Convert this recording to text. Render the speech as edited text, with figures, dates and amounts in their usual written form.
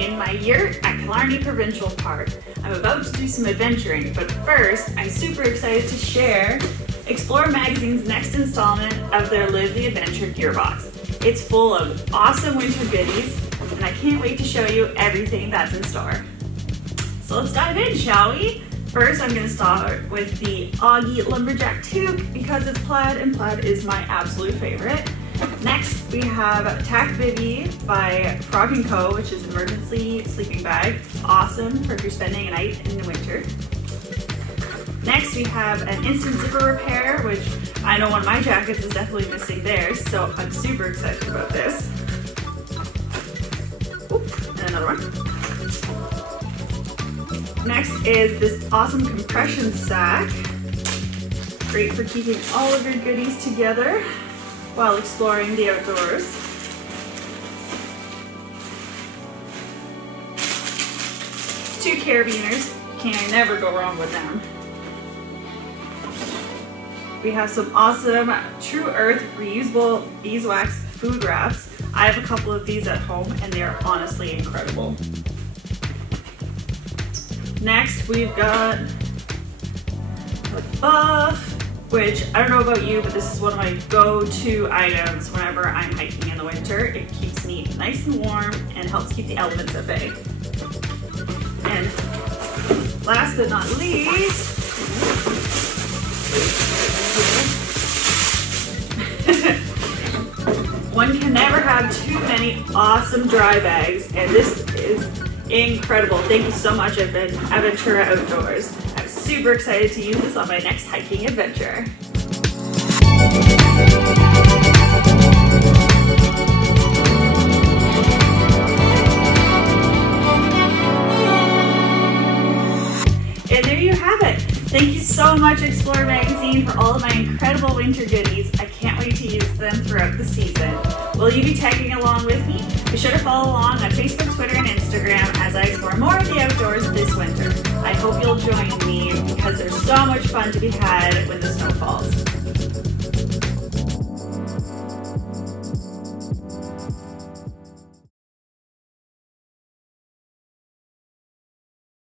in my yurt at Killarney Provincial Park. I'm about to do some adventuring, but first I'm super excited to share Explore Magazine's next installment of their Live the Adventure gearbox. It's full of awesome winter goodies, and I can't wait to show you everything that's in store. So let's dive in, shall we? First, I'm going to start with the Augie Lumberjack toque because it's plaid, and plaid is my absolute favorite. Next, we have Tack Bivy by Frog & Co., which is an emergency sleeping bag. Awesome for if you're spending a night in the winter. Next, we have an instant zipper repair, which I know one of my jackets is definitely missing theirs, so I'm super excited about this. Oop, and another one. Next is this awesome compression sack. Great for keeping all of your goodies together while exploring the outdoors. Two carabiners, can never go wrong with them. We have some awesome True Earth reusable beeswax food wraps. I have a couple of these at home and they are honestly incredible. Next, we've got a buff, which I don't know about you, but this is one of my go-to items whenever I'm hiking in the winter. It keeps me nice and warm and helps keep the elements at bay. And last but not least, one can never have too many awesome dry bags, and this is incredible. Thank you so much, Adventura Outdoors. I'm super excited to use this on my next hiking adventure. And there you have it. Thank you so much, Explore Magazine, for all of my incredible winter goodies. I can't wait to use them throughout the season. Will you be tagging along with me? Be sure to follow along on Facebook, Twitter, and Instagram as I explore more of the outdoors this winter. I hope you'll join me because there's so much fun to be had when the snow falls.